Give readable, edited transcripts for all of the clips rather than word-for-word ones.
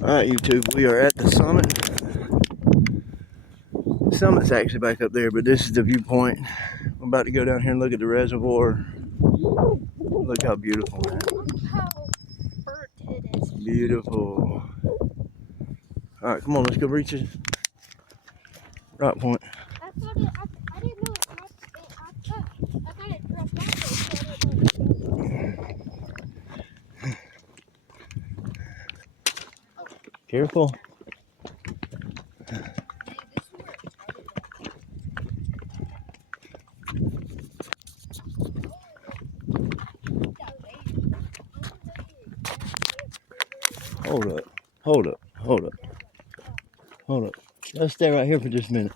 Alright, YouTube, we are at the summit. The summit's actually back up there, but this is the viewpoint. I'm about to go down here and look at the reservoir. Look how beautiful, man. Look how burnt it is. Beautiful. Alright, come on, let's go reach it. Rock point. I didn't know it I thought it dropped off. Careful. Hold up. Hold up. Hold up. Hold up. Let's stay right here for just a minute.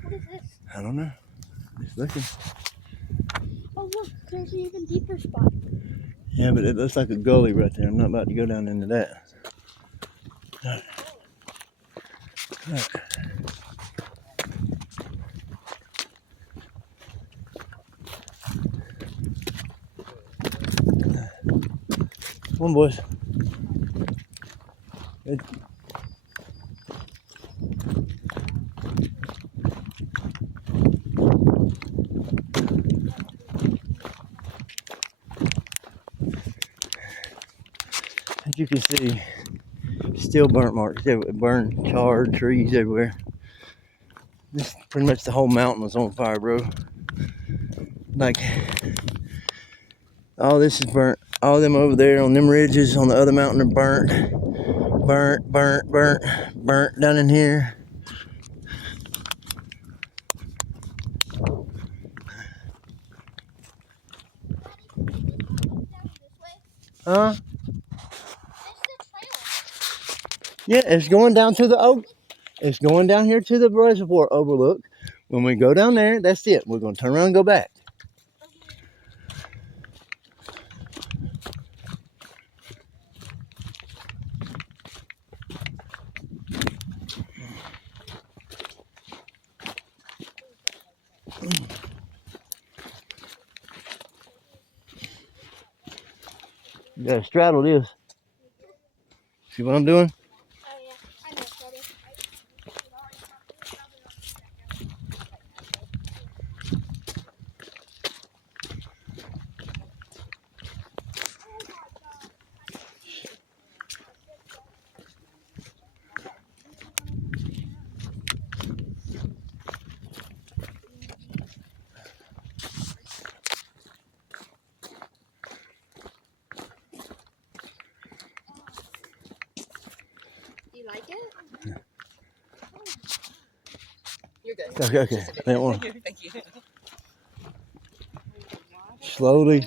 What is this? I don't know. Just looking. Oh look, there's an even deeper spot. Yeah, but it looks like a gully right there. I'm not about to go down into that. Alright. Alright. Come on, boys. Good. As you can see, still burnt marks everywhere, burnt, charred trees everywhere. This pretty much the whole mountain was on fire, bro. Like, all this is burnt. All of them over there on them ridges on the other mountain are burnt. Burnt down in here. Huh? Yeah, it's going down to the oak. It's going down here to the reservoir overlook. When we go down there, that's it. We're going to turn around and go back. You gotta straddle this. See what I'm doing? Oh yeah, I know what that is. Do you like it? Yeah. You're good. Okay. That one. Thank you. Slowly.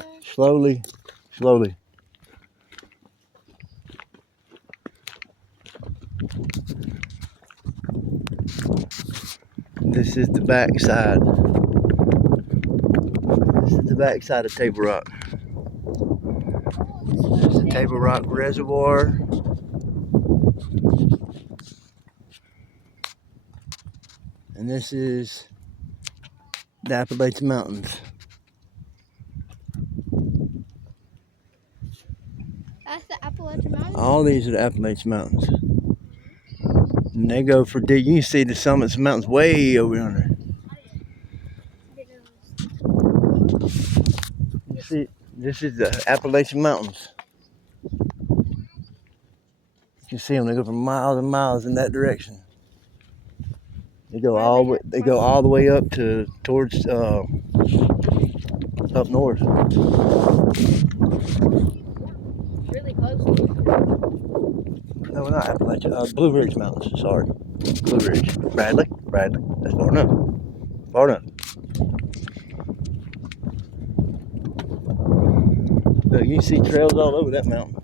This is the backside. This is the backside of Table Rock. This is the Table Rock Reservoir. And this is the Appalachian Mountains. That's the Appalachian Mountains? All these are the Appalachian Mountains. And they go for deep. You can see the summits of the mountains way over yonder. You see, this is the Appalachian Mountains. You can see them. They go for miles and miles in that direction. They go all the way up towards up north. Really close. No, not Appalachian. Blue Ridge Mountains. Sorry, Blue Ridge. Bradley. That's far enough. Look, you can see trails all over that mountain.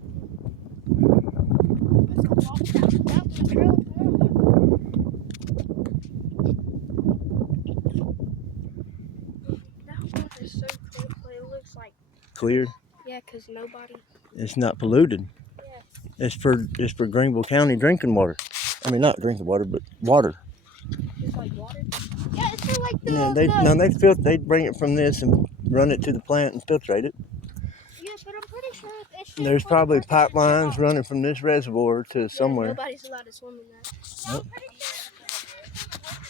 clear. Yeah, because nobody. It's not polluted. Yeah. It's for Greenville County drinking water. I mean, not drinking water, but water. It's like water. Yeah, it's for like the. Yeah, they bring it from this and run it to the plant and filtrate it. Yeah, but I'm pretty sure it's just There's for the probably purpose of pipelines drawing. running from this reservoir to somewhere. Nobody's allowed to swim in that. Nope.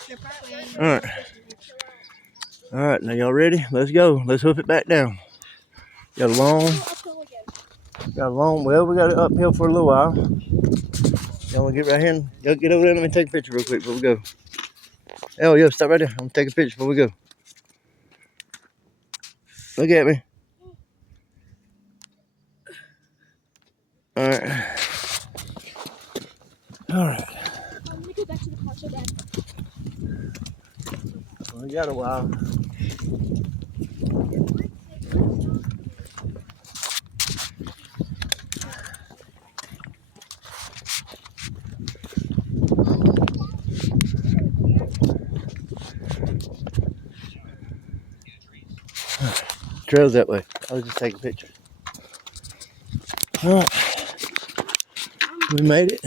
They're probably All right. All right, now y'all ready? Let's go. Let's hoof it back down. Got a long, well, we got it uphill for a little while. Y'all wanna get right here and y'all get over there? Let me take a picture real quick before we go. Oh, yeah, stop right there. I'm gonna take a picture before we go. Look at me. All right. All right. Let me go back to the car so bad. Well, we got a while. Trail's that way. I'll just take a picture. All right. We made it.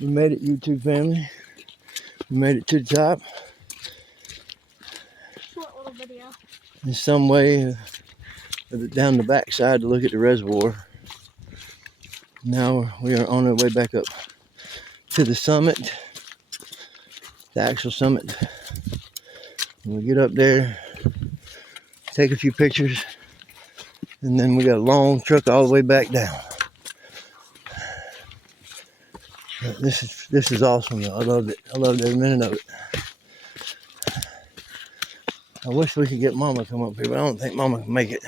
We made it, YouTube family. We made it to the top. Short little video. In some way, down the backside to look at the reservoir. Now we are on our way back up to the summit, the actual summit. When we get up there, take a few pictures, and then we got a long truck all the way back down. This is awesome though. I loved it. I loved every minute of it. I wish we could get Mama to come up here, but I don't think Mama can make it.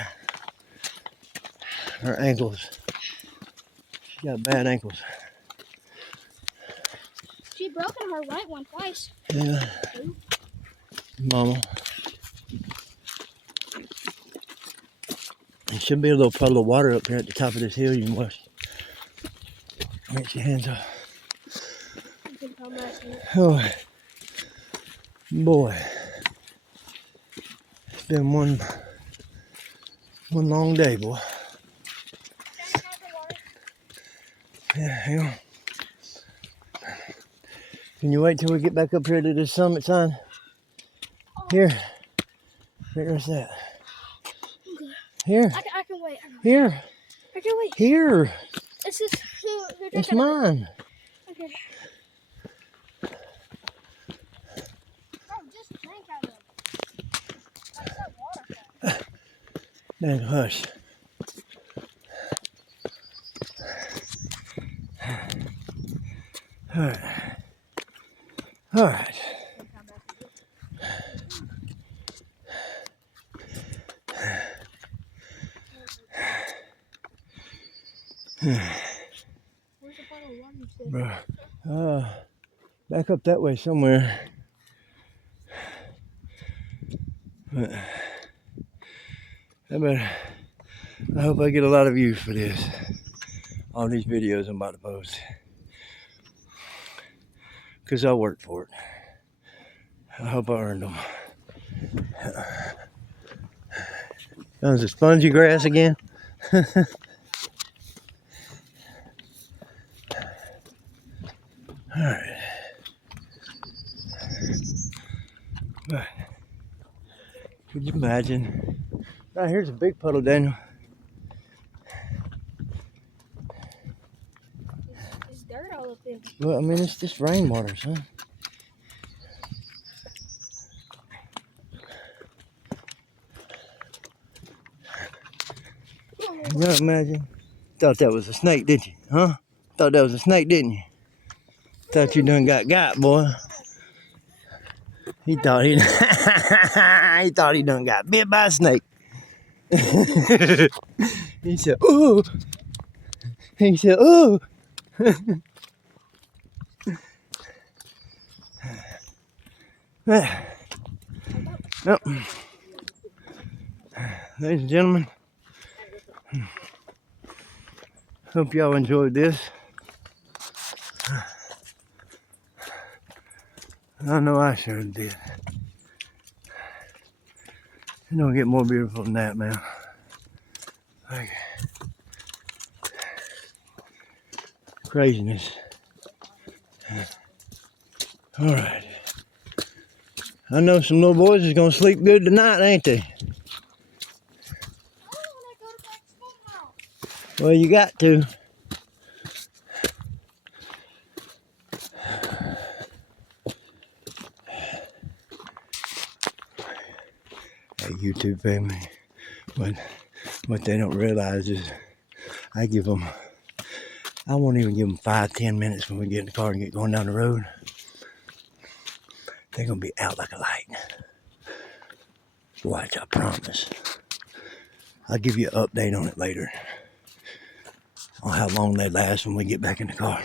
Her ankles. She got bad ankles. She broken her right one twice. Yeah. Mama. There should be a little puddle of water up here at the top of this hill you can wash. Rinse your hands off. Oh, boy. It's been one long day, boy. Yeah, hang on. Can you wait till we get back up here to this summit sign? Here. Where's that? Here. I can wait. Here. I can wait. Here. It's just. It's mine. Okay. Just drink out of it. That's that water. Man, hush. All right. All right. Where's the bottle of water you said? Bro, back up that way somewhere. But I hope I get a lot of views for this. All these videos I'm about to post. Because I worked for it. I hope I earned them. That was a spongy grass again. Alright. But could you imagine? Right here's a big puddle, Daniel. There's dirt all up in. Well, I mean, it's just rainwater, son. You know, imagine. Thought that was a snake, didn't you? Huh? Thought that was a snake, didn't you? Thought you done got, boy. He thought he he thought he done got bit by a snake. He said, "Ooh." He said, "Ooh." Yep. Ladies and gentlemen, hope y'all enjoyed this. I know I sure did. It don't get more beautiful than that, man. Like, craziness. All right. I know some little boys is gonna sleep good tonight, ain't they? Well, you got to. Hey, YouTube family, what they don't realize is I won't even give them 5-10 minutes when we get in the car and get going down the road. They're gonna be out like a light. Watch, I promise. I'll give you an update on it later, on how long they last when we get back in the car.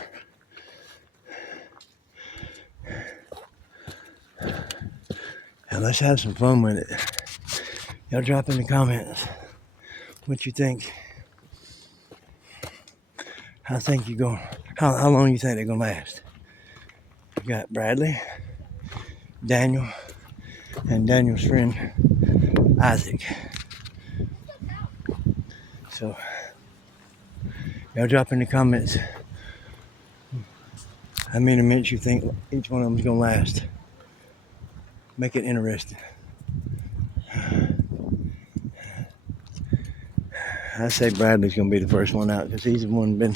And let's have some fun with it. Y'all drop in the comments what you think. How long you think they're gonna last? We got Bradley, Daniel, and Daniel's friend Isaac. So y'all drop in the comments how many minutes you think each one of them is gonna last. Make it interesting. I say Bradley's gonna be the first one out because he's the one been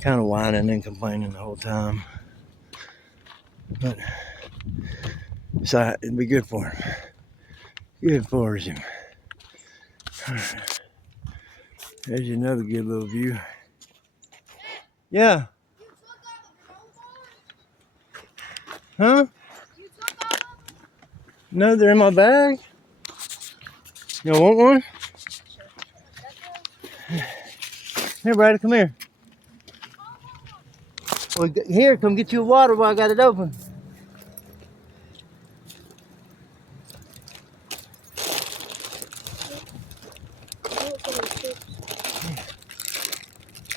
kind of whining and complaining the whole time. But so it'd be good for him. Good for him. There's another good little view. Yeah. Huh? No, they're in my bag. You want one? Here, Bradley, come here. Well, here, come get you a water while I got it open.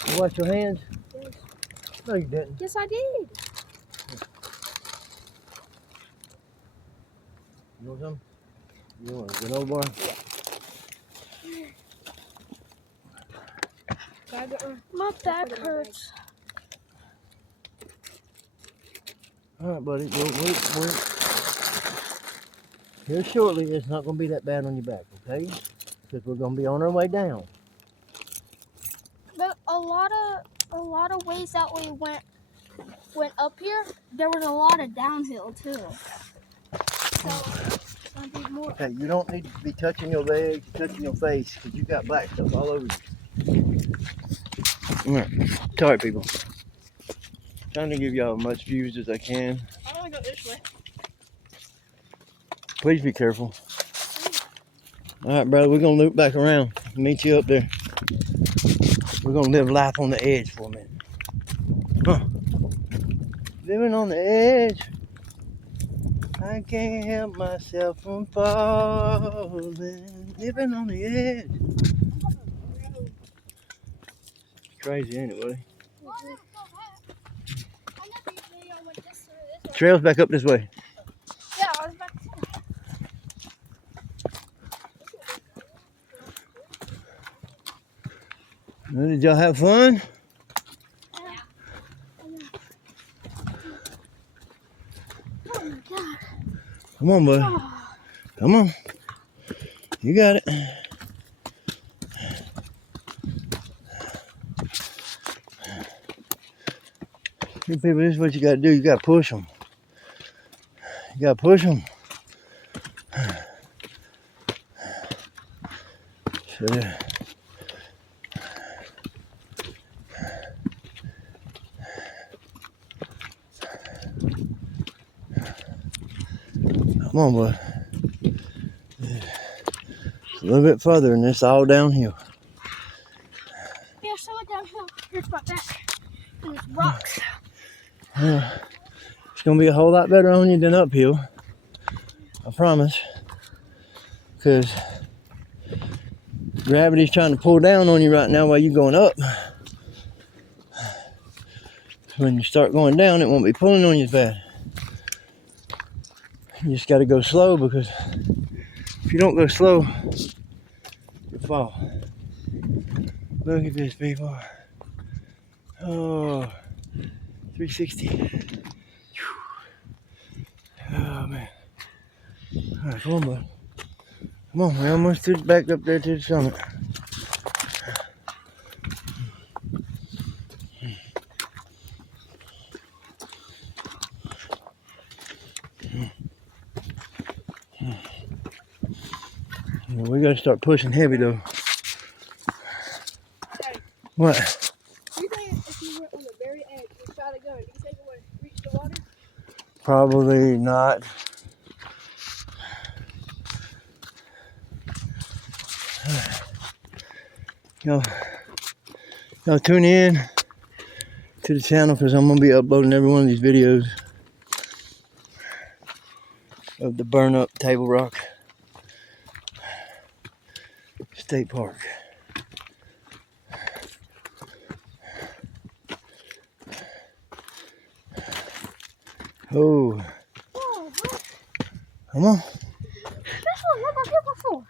You wash your hands? Yes. No, you didn't. Yes, I did. You want some? You want a good old boy? My back hurts. All right, buddy. Wait. Here shortly, it's not going to be that bad on your back, okay? Because we're going to be on our way down. But a lot of ways that we went up here, there was a lot of downhill too. So I think more. Okay, you don't need to be touching your legs, touching your face, because you got black stuff all over you. All right, sorry, people. Trying to give y'all as much views as I can. I want to go this way. Please be careful. All right, brother, we're going to loop back around. Meet you up there. We're going to live life on the edge for a minute. Huh. Living on the edge. I can't help myself from falling. Living on the edge. Crazy, ain't it, buddy? Trail's back up this way. Yeah, I was about to say. Well, did y'all have fun? Yeah. Oh my God. Come on, buddy. Oh. Come on. You got it. You people, this is what you got to do. You got to push them. You got to push them. So there. Come on, bud. It's a little bit further and it's all downhill. Yeah, so downhill. Here's my back. And it's rocks. Yeah. It's going to be a whole lot better on you than uphill. I promise. Because gravity's trying to pull down on you right now while you're going up. When you start going down, it won't be pulling on you as bad. You just got to go slow, because if you don't go slow, you fall. Look at this, people. Oh, 360. Oh, man. All right, come on, bud. Come on, we almost back up there to the summit. We gotta start pushing heavy though. Hey, What? do you think if you went on the very edge and shot a gun, do you think it would reach the water? Probably not. Y'all tune in to the channel because I'm gonna be uploading every one of these videos of the burn up Table Rock State Park. Oh, Whoa, what? come on. This one, what about here before?